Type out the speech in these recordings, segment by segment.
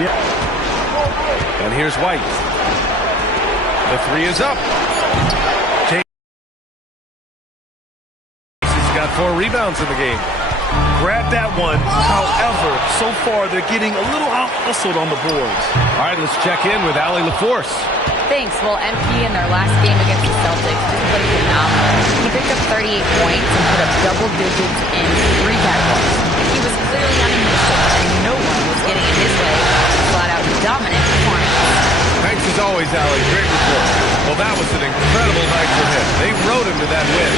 Yeah. And here's White. The three is up. James has got 4 rebounds in the game. Grab that one. However, so far they're getting a little out-hustled on the boards. All right, let's check in with Allie LaForce. Thanks. Well, MP in their last game against the Celtics just played phenomenal. He picked up 38 points and put up double digits in 3 categories. He was clearly on a mission, and no one was getting in his way. Flat-out dominant performance. Thanks as always, Allie. Great report. Well, that was an incredible night for him. They rode him to that win.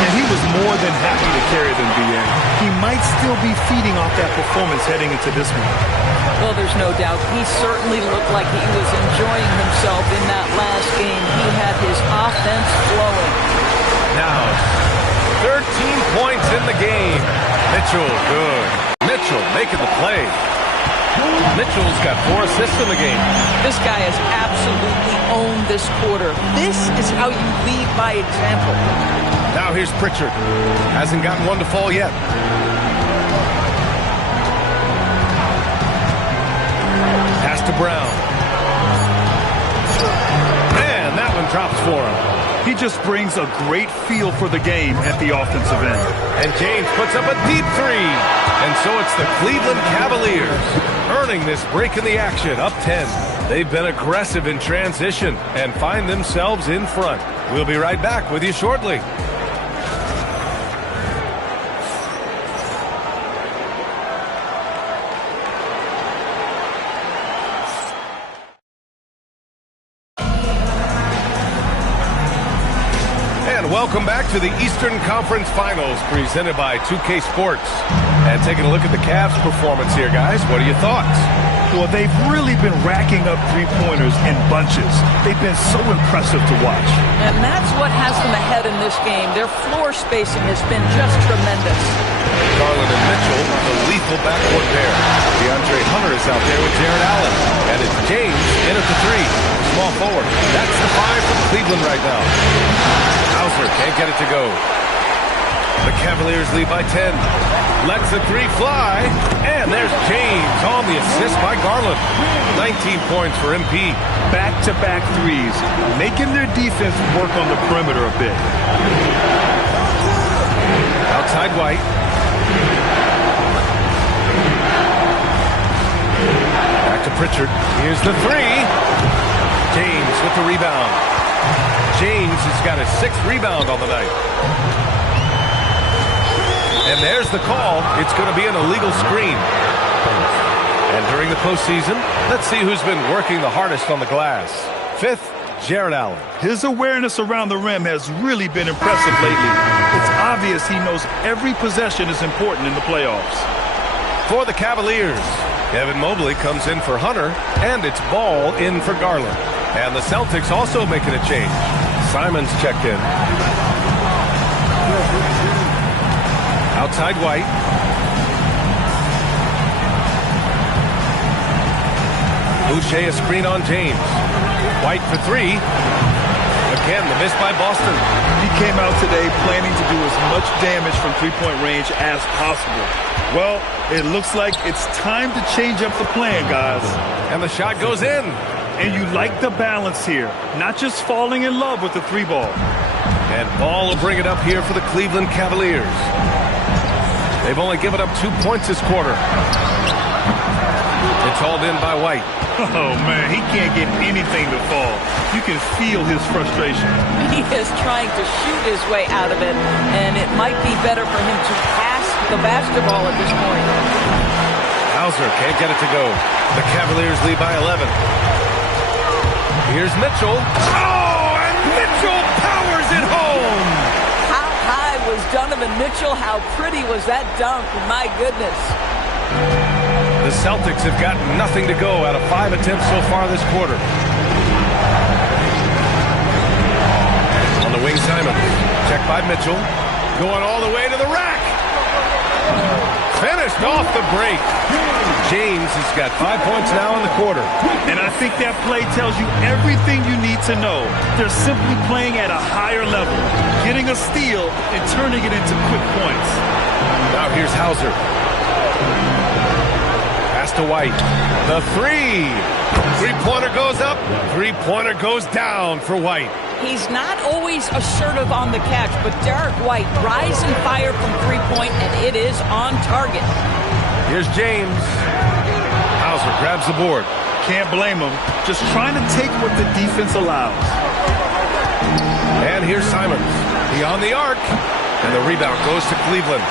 And he was more than happy to carry them, BA. He might still be feeding off that performance heading into this one. Well, there's no doubt. He certainly looked like he was enjoying himself in that last game. He had his offense flowing. Now, 13 points in the game. Mitchell, good. Mitchell making the play. Mitchell's got 4 assists in the game. This guy has absolutely owned this quarter. This is how you lead by example. Now here's Pritchard. Hasn't gotten one to fall yet. Pass to Brown. And that one drops for him. He just brings a great feel for the game at the offensive end. And James puts up a deep 3. And so it's the Cleveland Cavaliers earning this break in the action, up 10. They've been aggressive in transition and find themselves in front. We'll be right back with you shortly. Welcome back to the Eastern Conference Finals presented by 2K Sports. And taking a look at the Cavs' performance here, guys. What are your thoughts? Well, they've really been racking up three-pointers in bunches. They've been so impressive to watch. And that's what has them ahead in this game. Their floor spacing has been just tremendous. Garland and Mitchell, the lethal backcourt pair. DeAndre Hunter is out there with Jared Allen. And it's James in at the 3. Small forward. That's the 5 from Cleveland right now. Hauser can't get it to go. The Cavaliers lead by 10. Lets the 3 fly. And there's James on the assist by Garland. 19 points for MP. Back-to-back threes, making their defense work on the perimeter a bit. Outside White. Back to Pritchard. Here's the 3. James with the rebound. James has got his 6th rebound on the night. And there's the call. It's going to be an illegal screen. And during the postseason, let's see who's been working the hardest on the glass. 5th, Jared Allen. His awareness around the rim has really been impressive lately. It's obvious he knows every possession is important in the playoffs. For the Cavaliers, Evan Mobley comes in for Hunter, and it's Ball in for Garland. And the Celtics also making a change. Simons checked in. Outside White. Boucher a screen on James. White for 3. Again, the miss by Boston. He came out today planning to do as much damage from three-point range as possible. Well, it looks like it's time to change up the plan, guys. And the shot goes in. And you like the balance here, not just falling in love with the 3 ball. And Ball will bring it up here for the Cleveland Cavaliers. They've only given up 2 points this quarter. It's hauled in by White. Oh, man, he can't get anything to fall. You can feel his frustration. He is trying to shoot his way out of it, and it might be better for him to pass the basketball at this point. Hauser can't get it to go. The Cavaliers lead by 11. Here's Mitchell. Oh, and Mitchell powers it home. How high was Donovan Mitchell? How pretty was that dunk? My goodness. The Celtics have got nothing to go out of 5 attempts so far this quarter. On the wing, Simons. Checked by Mitchell. Going all the way to the rack. Finished off the break. James has got 5 points now in the quarter. And I think that play tells you everything you need to know. They're simply playing at a higher level, getting a steal and turning it into quick points. Now here's Hauser. Pass Pass to White. The three. Three-pointer goes up. Three-pointer goes down for White. He's not always assertive on the catch, but Derek White rise and fire from three-point, and it is on target. Here's James. Hauser grabs the board. Can't blame him. Just trying to take what the defense allows. And here's Simons. He on the arc. And the rebound goes to Cleveland.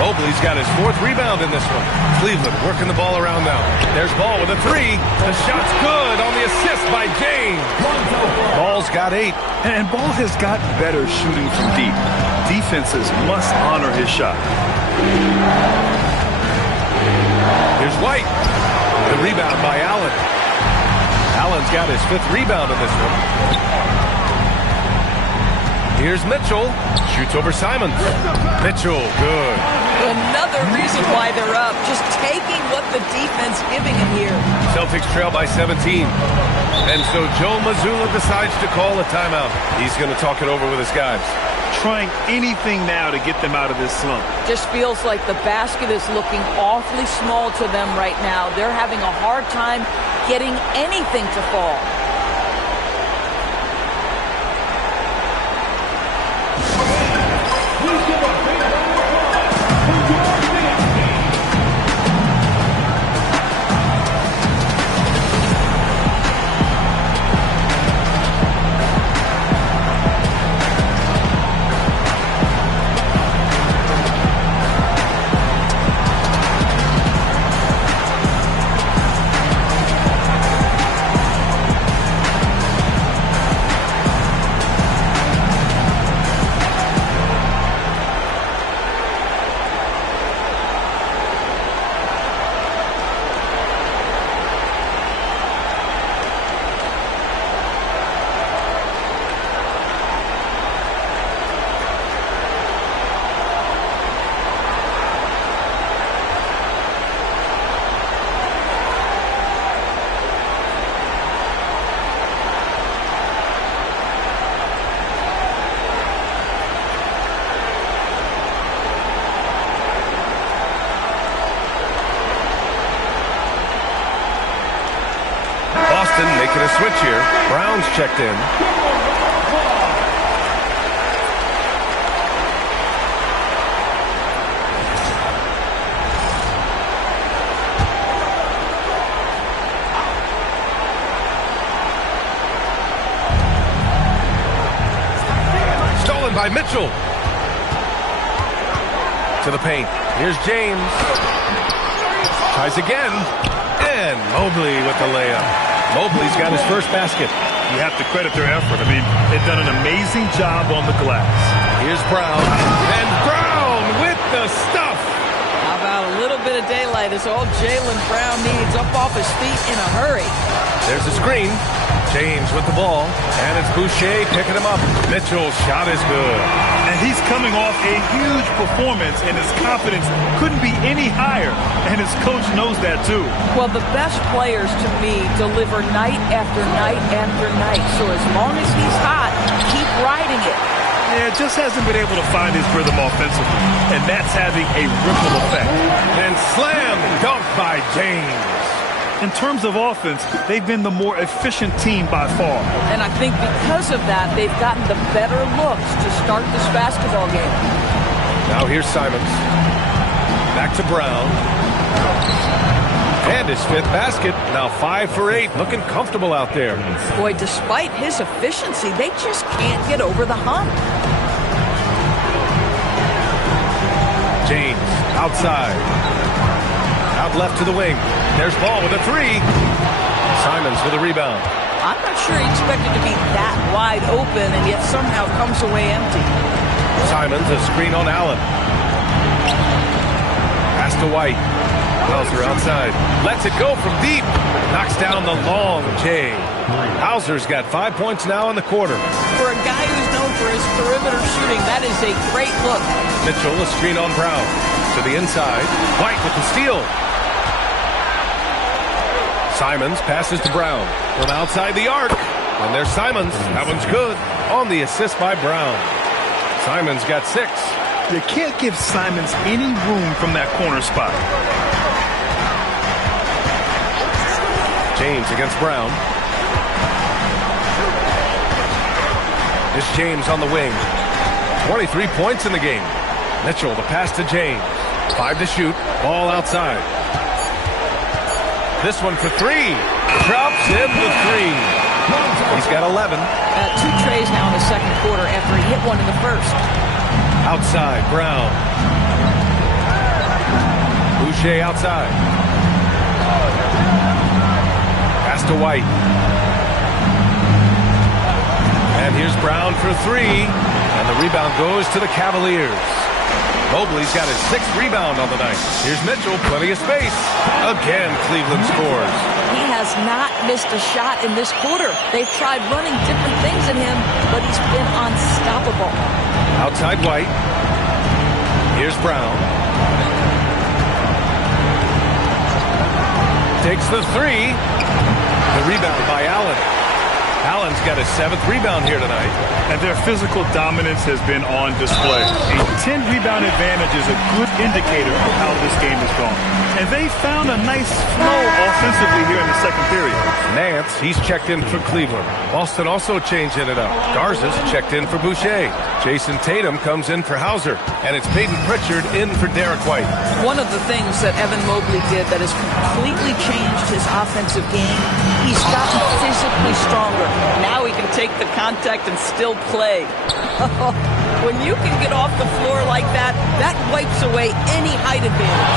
Mobley's got his fourth rebound in this one. Cleveland working the ball around now. There's Ball with a three. The shot's good on the assist by James. Ball's got 8. And Ball has gotten better shooting from deep. Defenses must honor his shot. Here's White. The rebound by Allen. Allen's got his 5th rebound in this one. Here's Mitchell. Shoots over Simons. Mitchell, good. Another reason why they're up. Just taking what the defense giving him here. Celtics trail by 17. And so Joe Mazzulla decides to call a timeout. He's going to talk it over with his guys. Trying anything now to get them out of this slump. Just feels like the basket is looking awfully small to them right now. They're having a hard time getting anything to fall. Making a switch here. Brown's checked in. Stolen by Mitchell. To the paint. Here's James. Tries again. And Mobley with the layup. Mobley's got his first basket. You have to credit their effort. I mean, they've done an amazing job on the glass. Here's Brown. And Brown with the stuff. How about a little bit of daylight is all Jaylen Brown needs, up off his feet in a hurry. There's a screen. James with the ball. And it's Boucher picking him up. Mitchell's shot is good. And he's coming off a huge performance, and his confidence couldn't be any higher. And his coach knows that, too. Well, the best players, to me, deliver night after night after night. So as long as he's hot, keep riding it. Yeah, just hasn't been able to find his rhythm offensively. And that's having a ripple effect. And slam dunk by James. In terms of offense, they've been the more efficient team by far. And I think because of that, they've gotten the better looks to start this basketball game. Now here's Simons. Back to Brown. And his 5th basket. Now 5 for 8. Looking comfortable out there. Boy, despite his efficiency, they just can't get over the hump. James outside. Out left to the wing. There's Ball with a three. Simons with a rebound. I'm not sure he expected to be that wide open and yet somehow comes away empty. Simons, a screen on Allen. Pass to White. Hauser outside. Lets it go from deep. Knocks down the long J. Hauser's got 5 points now in the quarter. For a guy who's known for his perimeter shooting, that is a great look. Mitchell, a screen on Brown. To the inside. White with the steal. Simons passes to Brown from outside the arc. And there's Simons. That one's good. On the assist by Brown. Simons got 6. You can't give Simons any room from that corner spot. James against Brown. It's James on the wing. 23 points in the game. Mitchell, the pass to James. 5 to shoot. Ball outside. This one for 3. Drops in the 3. He's got 11. 2 trays now in the second quarter after he hit one in the first. Outside, Brown. Boucher outside. Pass to White. And here's Brown for 3. And the rebound goes to the Cavaliers. Mobley's got his 6th rebound on the night. Here's Mitchell, plenty of space. Again, Cleveland scores. He has not missed a shot in this quarter. They've tried running different things at him, but he's been unstoppable. Outside White. Here's Brown. Takes the 3. The rebound by Allen. Allen's got his 7th rebound here tonight. And their physical dominance has been on display. A 10-rebound advantage is a good indicator of how this game has gone. And they found a nice flow offensively here in the second period. Nance, he's checked in for Cleveland. Boston also changing it up. Garza's checked in for Boucher. Jason Tatum comes in for Hauser. And it's Peyton Pritchard in for Derek White. One of the things that Evan Mobley did that has completely changed his offensive game, he's gotten physically stronger. Now he can take the contact and still play. When you can get off the floor like that, that wipes away any height advantage.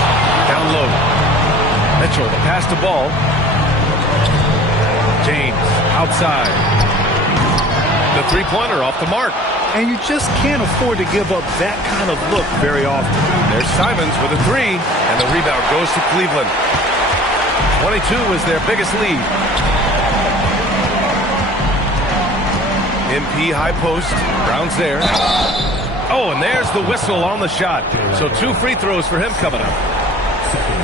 Down low. Mitchell, the pass to Ball. James, outside. The three-pointer off the mark. And you just can't afford to give up that kind of look very often. There's Simons with a 3, and the rebound goes to Cleveland. 22 is their biggest lead. MP high post. Brown's there. Oh, and there's the whistle on the shot. So 2 free throws for him coming up.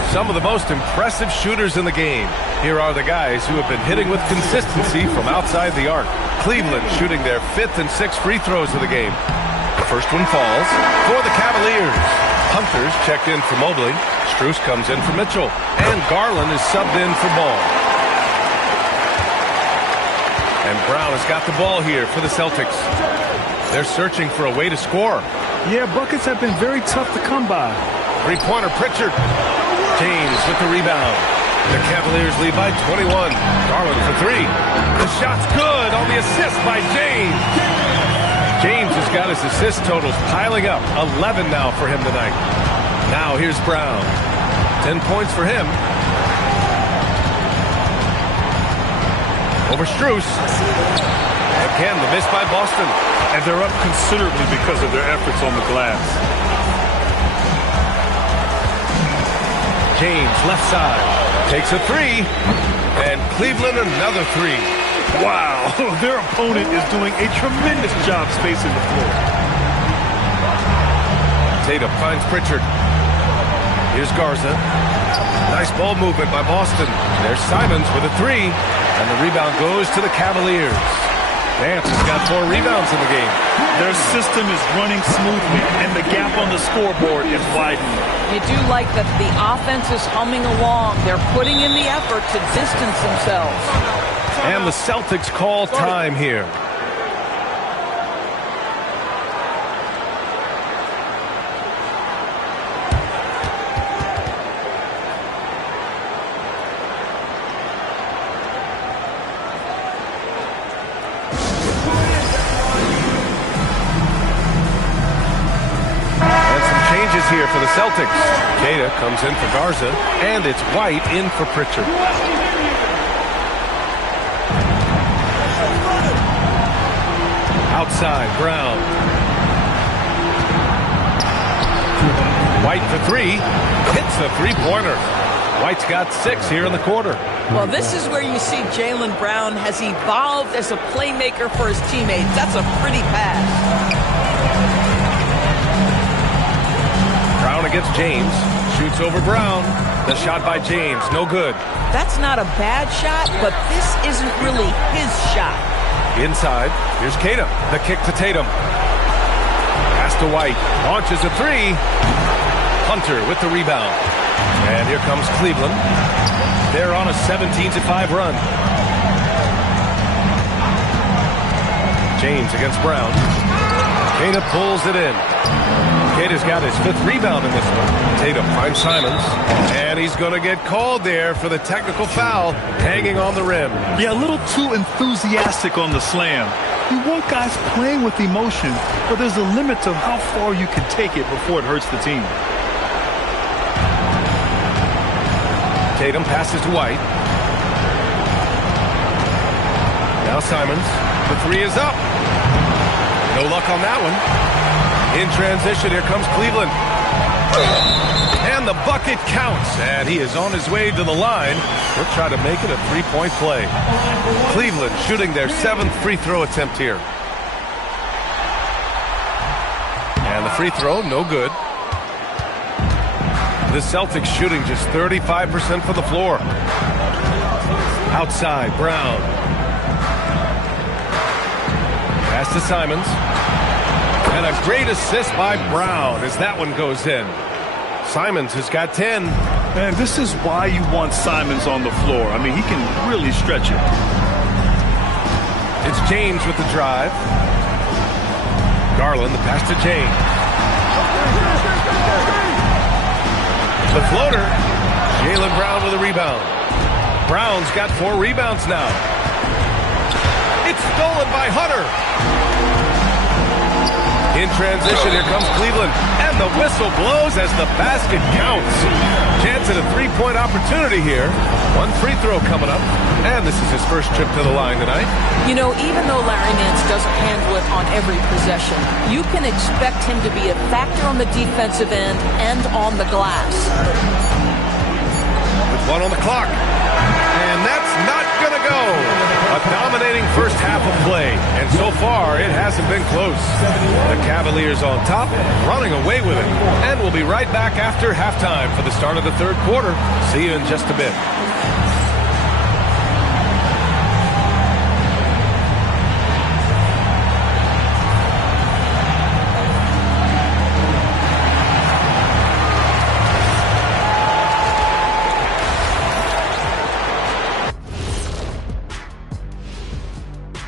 Some of the most impressive shooters in the game. Here are the guys who have been hitting with consistency from outside the arc. Cleveland shooting their 5th and 6th free throws of the game. The first one falls for the Cavaliers. Hunter's checked in for Mobley. Strus comes in for Mitchell. And Garland is subbed in for Ball. And Brown has got the ball here for the Celtics. They're searching for a way to score. Yeah, buckets have been very tough to come by. Three-pointer Pritchard. James with the rebound. The Cavaliers lead by 21. Garland for 3. The shot's good on the assist by James. James has got his assist totals piling up. 11 now for him tonight. Now here's Brown. 10 points for him. Over Strus. Again, the miss by Boston. And they're up considerably because of their efforts on the glass. James, left side. Takes a 3. And Cleveland another 3. Wow, their opponent is doing a tremendous job spacing the floor. Tatum finds Pritchard. Here's Garza. Nice ball movement by Boston. There's Simons with a 3. And the rebound goes to the Cavaliers. Nance has got 4 rebounds in the game. Their system is running smoothly, and the gap on the scoreboard is widening. You do like that the offense is humming along. They're putting in the effort to distance themselves. And the Celtics call time here. Here for the Celtics. Queta comes in for Garza, and it's White in for Pritchard. Outside, Brown. White for 3. Hits the three-pointer. White's got 6 here in the quarter. Well, this is where you see Jaylen Brown has evolved as a playmaker for his teammates. That's a pretty pass. Brown against James. Shoots over Brown. The shot by James. No good. That's not a bad shot, but this isn't really his shot. Inside. Here's Queta. The kick to Tatum. Pass to White. Launches a 3. Hunter with the rebound. And here comes Cleveland. They're on a 17-5 run. James against Brown. Tatum pulls it in. Tatum's got his 5th rebound in this one. Tatum finds Simons, and he's going to get called there for the technical foul, hanging on the rim. Yeah, a little too enthusiastic on the slam. You want guys playing with emotion, but there's a limit to how far you can take it before it hurts the team. Tatum passes to White. Now Simons. The 3 is up. No luck on that one. In transition, here comes Cleveland. And the bucket counts. And he is on his way to the line. We'll try to make it a 3-point play. Cleveland shooting their 7th free throw attempt here. And the free throw, no good. The Celtics shooting just 35% from the floor. Outside, Brown. Pass to Simons. And a great assist by Brown as that one goes in. Simons has got 10. Man, this is why you want Simons on the floor. I mean, he can really stretch it. It's James with the drive. Garland, the pass to James. The floater. Jaylen Brown with a rebound. Brown's got 4 rebounds now. It's stolen by Hunter. In transition, here comes Cleveland. And the whistle blows as the basket counts. Chance at a 3-point opportunity here. 1 free throw coming up. And this is his first trip to the line tonight. You know, even though Larry Nance doesn't handle it on every possession, you can expect him to be a factor on the defensive end and on the glass. With 1 on the clock. And that's not going to go. A dominating first half of play. And so far, it hasn't been close. The Cavaliers on top, running away with it. And we'll be right back after halftime for the start of the 3rd quarter. See you in just a bit.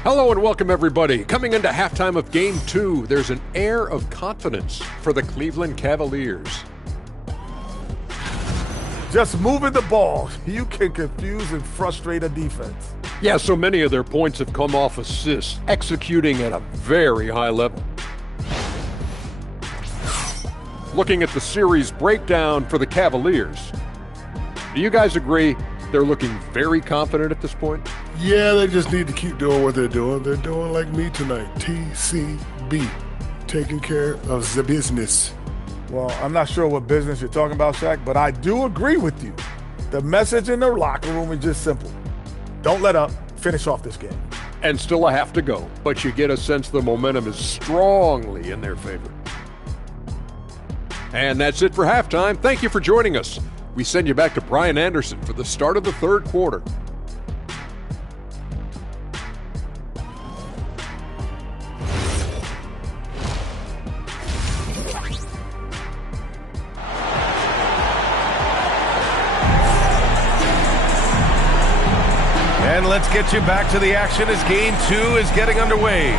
Hello and welcome, everybody. Coming into halftime of Game 2, there's an air of confidence for the Cleveland Cavaliers. Just moving the ball, you can confuse and frustrate a defense. Yeah, so many of their points have come off assists, executing at a very high level. Looking at the series breakdown for the Cavaliers, do you guys agree they're looking very confident at this point? Yeah, they just need to keep doing what they're doing. They're doing like me tonight. TCB, taking care of the business. Well, I'm not sure what business you're talking about, Shaq, but I do agree with you. The message in the locker room is just simple. Don't let up. Finish off this game. And still a half to go, but you get a sense the momentum is strongly in their favor. And that's it for halftime. Thank you for joining us. We send you back to Brian Anderson for the start of the 3rd quarter. And let's get you back to the action as Game 2 is getting underway.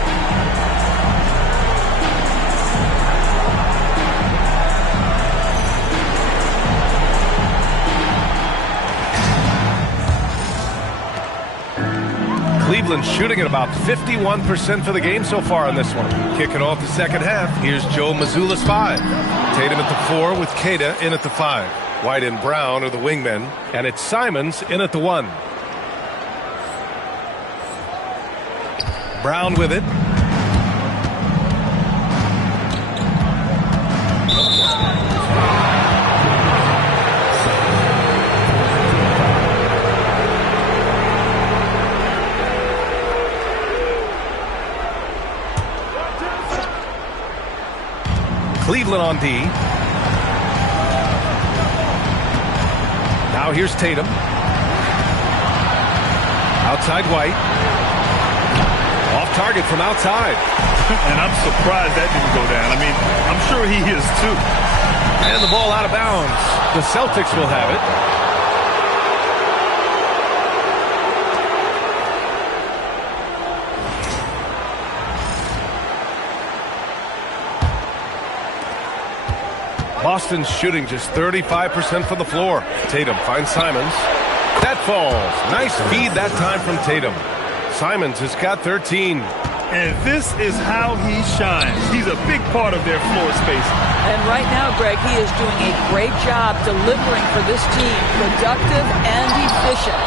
Cleveland shooting at about 51% for the game so far in this one. Kicking off the second half, here's Joe Mazzulla's 5. Tatum at the 4 with Queta in at the 5. White and Brown are the wingmen, and it's Simons in at the 1. Brown with it. Cleveland on D. Now here's Tatum. Outside White. Off target from outside. And I'm surprised that didn't go down. I mean, I'm sure he is too. And the ball out of bounds. The Celtics will have it. Boston's shooting just 35% from the floor. Tatum finds Simons. That falls. Nice feed that time from Tatum. Simons has got 13. And this is how he shines. He's a big part of their floor space. And right now, Greg, he is doing a great job delivering for this team. Productive and efficient.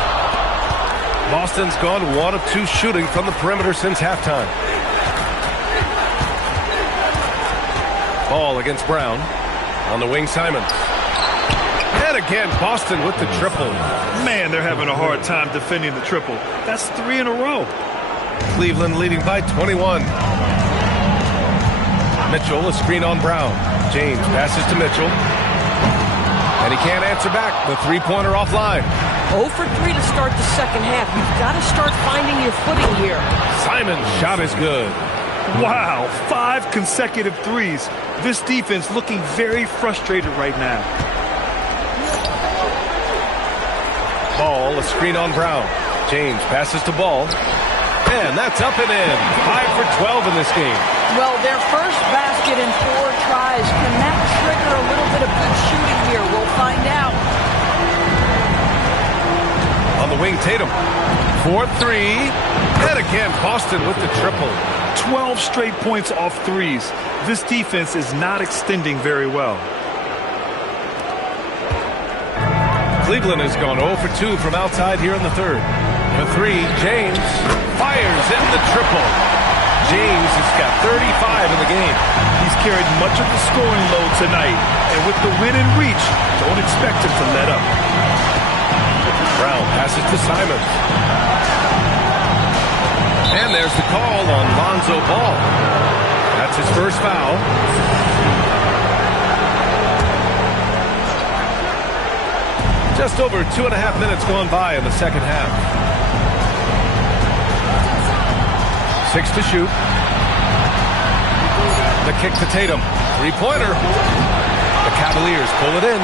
Boston's gone 1 of 2 shooting from the perimeter since halftime. Ball against Brown. On the wing, Simons. And again, Boston with the triple. Man, they're having a hard time defending the triple. That's 3 in a row. Cleveland leading by 21. Mitchell, a screen on Brown. James passes to Mitchell. And he can't answer back. The three-pointer offline. 0 for 3 to start the second half. You've got to start finding your footing here. Simon's shot is good. Wow, 5 consecutive threes. This defense looking very frustrated right now. Ball, a screen on Brown. James passes to Ball. And that's up and in. 5 for 12 in this game. Well, their first basket in 4 tries. Can that trigger a little bit of good shooting here? We'll find out. On the wing, Tatum. 4-3. And again, Boston with the triple. 12 straight points off threes. This defense is not extending very well. Cleveland has gone 0 for 2 from outside here in the third. The 3, James fires in the triple. James has got 35 in the game. He's carried much of the scoring load tonight, and with the win in reach, don't expect him to let up. Brown passes to Simons. And there's the call on Lonzo Ball. That's his first foul. Just over 2.5 minutes gone by in the second half. 6 to shoot. The kick to Tatum. Three-pointer. The Cavaliers pull it in.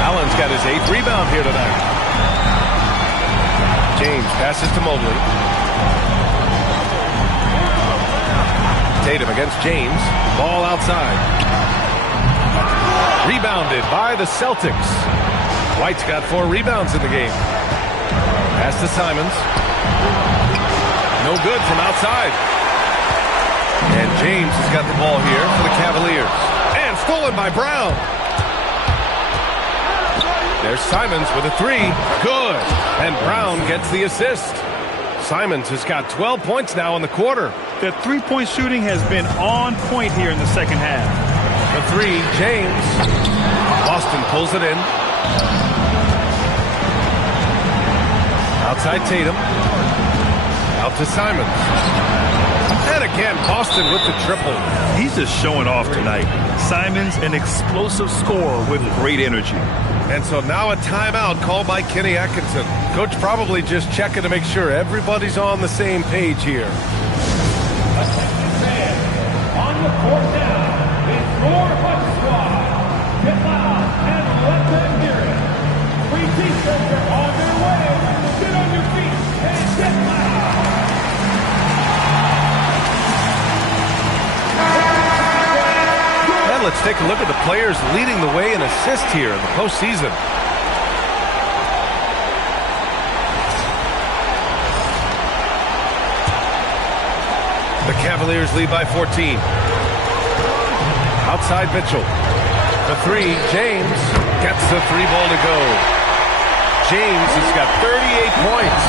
Allen's got his 8th rebound here tonight. James passes to Mobley. Tatum against James. Ball outside. Rebounded by the Celtics. White's got 4 rebounds in the game. Pass to Simons. No good from outside. And James has got the ball here for the Cavaliers. And stolen by Brown. There's Simons with a 3. Good. And Brown gets the assist. Simons has got 12 points now in the quarter. Their three-point shooting has been on point here in the second half. The 3, James. Boston pulls it in. Outside Tatum. Out to Simons. And again, Boston with the triple. He's just showing off tonight. Simons, an explosive scorer with great energy. And so now a timeout called by Kenny Atkinson. Coach probably just checking to make sure everybody's on the same page here. On the court now, it's your Hut Squad. Get loud and let them hear it. Free t-shirts are on their way. Get on your feet and get loud. And let's take a look at the players leading the way in assists here in the postseason. The Cavaliers lead by 14. Outside Mitchell. The 3, James gets the 3 ball to go. James has got 38 points.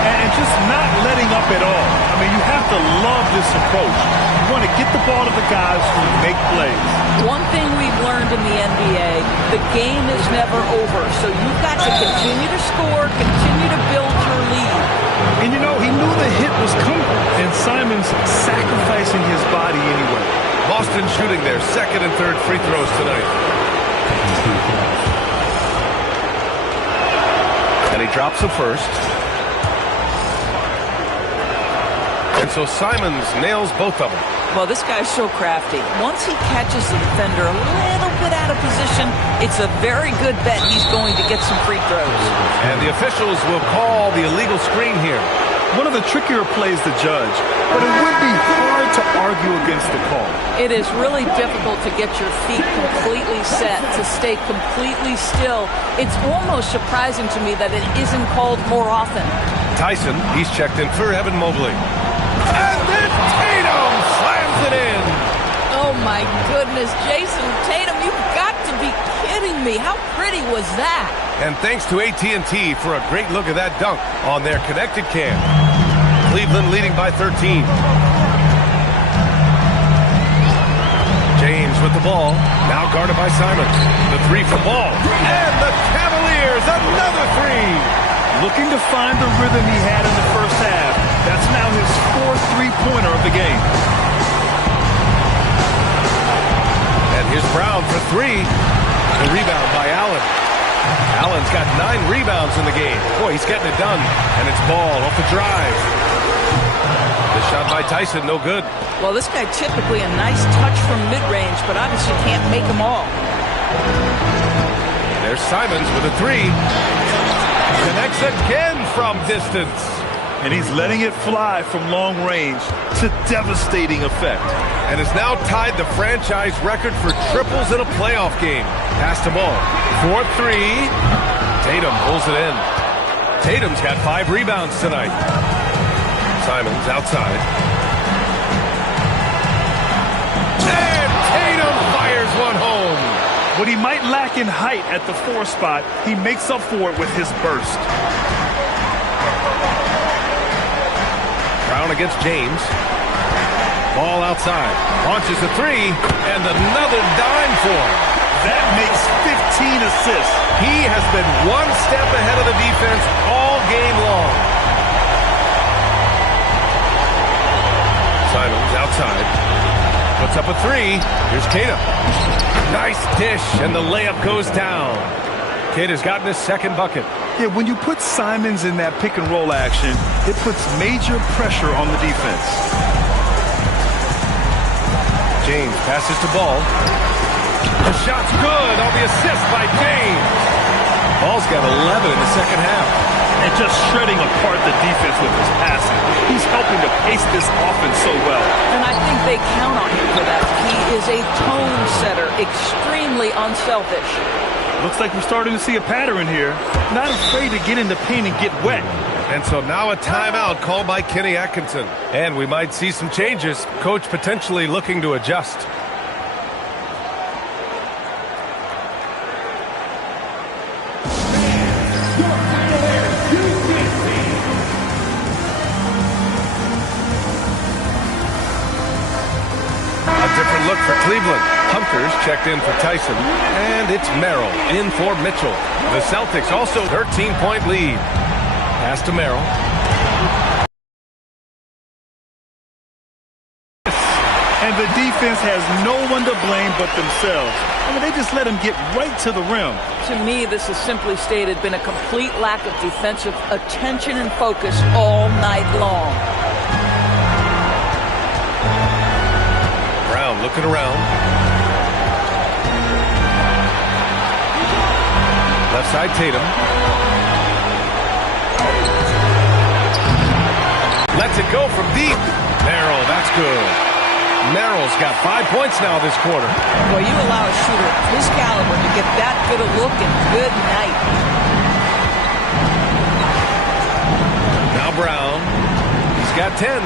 And just not letting up at all. I mean, you have to love this approach. You want to get the ball to the guys who make plays. One thing we've learned in the NBA, the game is never over. So you've got to continue to score, continue to build your lead. And you know, he knew the hit was coming. And Simons sacrificing his body anyway. Boston shooting their second and third free throws tonight. And he drops the first. And so Simons nails both of them. Well, this guy's so crafty. Once he catches the defender a little bit out of position, it's a very good bet he's going to get some free throws. And the officials will call the illegal screen here. One of the trickier plays to judge, but it would be hard to argue against the call. It is really difficult to get your feet completely set, to stay completely still. It's almost surprising to me that it isn't called more often. Tyson, he's checked in for Evan Mobley. And then Tatum slams it in. Oh my goodness, Jason Tatum, you've got to be kidding me. How pretty was that? And thanks to AT&T for a great look at that dunk on their connected cam. Cleveland leading by 13. James with the ball, now guarded by Simons. The three from Ball, and the Cavaliers, another three. Looking to find the rhythm he had in the first half. That's now his fourth three-pointer of the game. And here's Brown for three. The rebound by Allen. Allen's got 9 rebounds in the game. Boy, he's getting it done. And it's Ball off the drive. The shot by Tyson, no good. Well, this guy typically a nice touch from mid-range, but obviously can't make them all. There's Simons with a three. Connects again from distance. And he's letting it fly from long range to devastating effect. And has now tied the franchise record for triples in a playoff game. Pass the ball. 4-3. Tatum pulls it in. Tatum's got 5 rebounds tonight. Simons outside. And Tatum fires one home. What he might lack in height at the 4 spot, he makes up for it with his burst. Brown against James. Ball outside. Launches a three, and another dime for him. That makes 15 assists. He has been one step ahead of the defense all game long. Simons outside. Puts up a three. Here's Tatum. Nice dish, and the layup goes down. Kid has gotten his second bucket. Yeah, when you put Simons in that pick-and-roll action, it puts major pressure on the defense. James passes to Ball. The shot's good on the assist by James. Ball's got 11 in the second half. And just shredding apart the defense with his passing. He's helping to pace this offense so well. And I think they count on him for that. He is a tone setter, extremely unselfish. Looks like we're starting to see a pattern here. Not afraid to get in the paint and get wet. And so now a timeout called by Kenny Atkinson. And we might see some changes. Coach potentially looking to adjust. Different look for Cleveland. Hunter's checked in for Tyson. And it's Merrill in for Mitchell. The Celtics also 13-point lead. Pass to Merrill. And the defense has no one to blame but themselves. I mean, they just let him get right to the rim. To me, this has simply stated been a complete lack of defensive attention and focus all night long. Looking around. Left side Tatum. Lets it go from deep. Merrill, that's good. Merrill's got 5 points now this quarter. Well, you allow a shooter of his caliber to get that good a look and good night. Now Brown. He's got 10.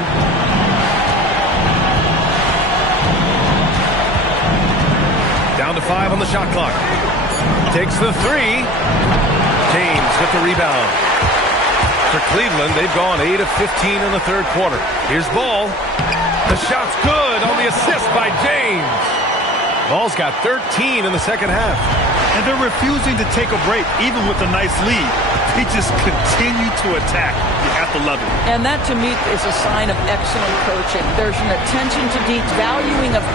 Down to 5 on the shot clock. Takes the three. James with the rebound. For Cleveland, they've gone 8 of 15 in the third quarter. Here's Ball. The shot's good on the assist by James. Ball's got 13 in the second half. And they're refusing to take a break, even with a nice lead. They just continue to attack. You have to love it. And that, to me, is a sign of excellent coaching. There's an attention to detail, valuing of